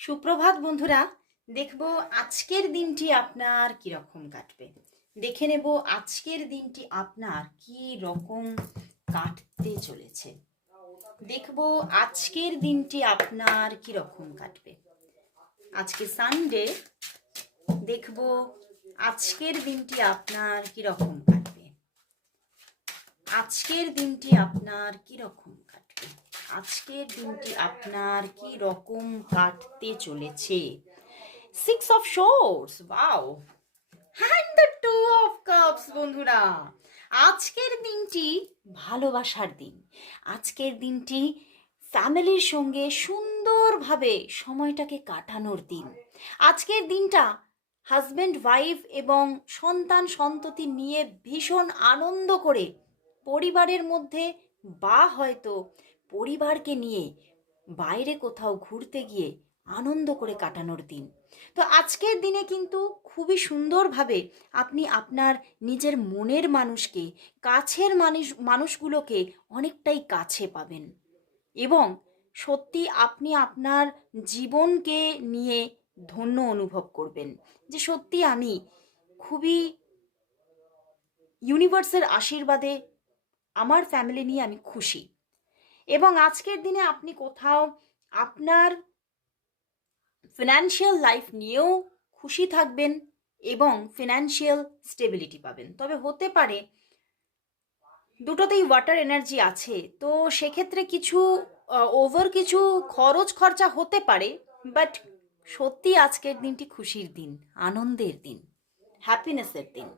সুপ্রভাত বন্ধুরা। দেখব আজকের দিনটি আপনার কি রকম কাটবে। দেখে নেব আজকের দিনটি আপনার কি রকম কাটতে চলেছে। দেখব আজকের দিনটি আপনার কি রকম কাটবে। আজকে সানডে। দেখব আজকের দিনটি আপনার কি রকম কাটবে। আজকের দিনটি আপনার কি রকম কাটবে। আজকের দিনটি আপনার কি রকম কাটতে চলেছে। 6 of Swords, wow, and the 2 of Cups বন্ধুরা। আজকের দিনটি ভালোবাসার দিন। আজকের দিনটি ফ্যামিলির সঙ্গে সুন্দরভাবে সময়টাকে কাটানোর দিন। আজকের দিনটা হাজব্যান্ড ওয়াইফ এবং সন্তান সন্ততি নিয়ে ভীষণ আনন্দ করে পরিবারের মধ্যে বা হয়তো পরিবারকে নিয়ে বাইরে কোথাও ঘুরতে গিয়ে আনন্দ করে কাটানোর দিন। তো আজকের দিনে কিন্তু খুবই সুন্দরভাবে আপনি আপনার নিজের মনের মানুষকে, কাছের মানুষগুলোকে অনেকটাই কাছে পাবেন এবং সত্যি আপনি আপনার জীবনকে নিয়ে ধন্য অনুভব করবেন যে সত্যি আমি খুবই ইউনিভার্সের আশীর্বাদে আমার ফ্যামিলি নিয়ে আমি খুশি। এবং আজকের দিনে আপনি কোথাও আপনার ফিনান্সিয়াল লাইফ নিয়েও খুশি থাকবেন এবং ফিনান্সিয়াল স্টেবিলিটি পাবেন। তবে হতে পারে দুটোতেই ওয়াটার এনার্জি আছে, তো সেক্ষেত্রে কিছু ওভার কিছু খরচা হতে পারে, বাট সত্যি আজকের দিনটি খুশির দিন, আনন্দের দিন, হ্যাপিনেসের দিন।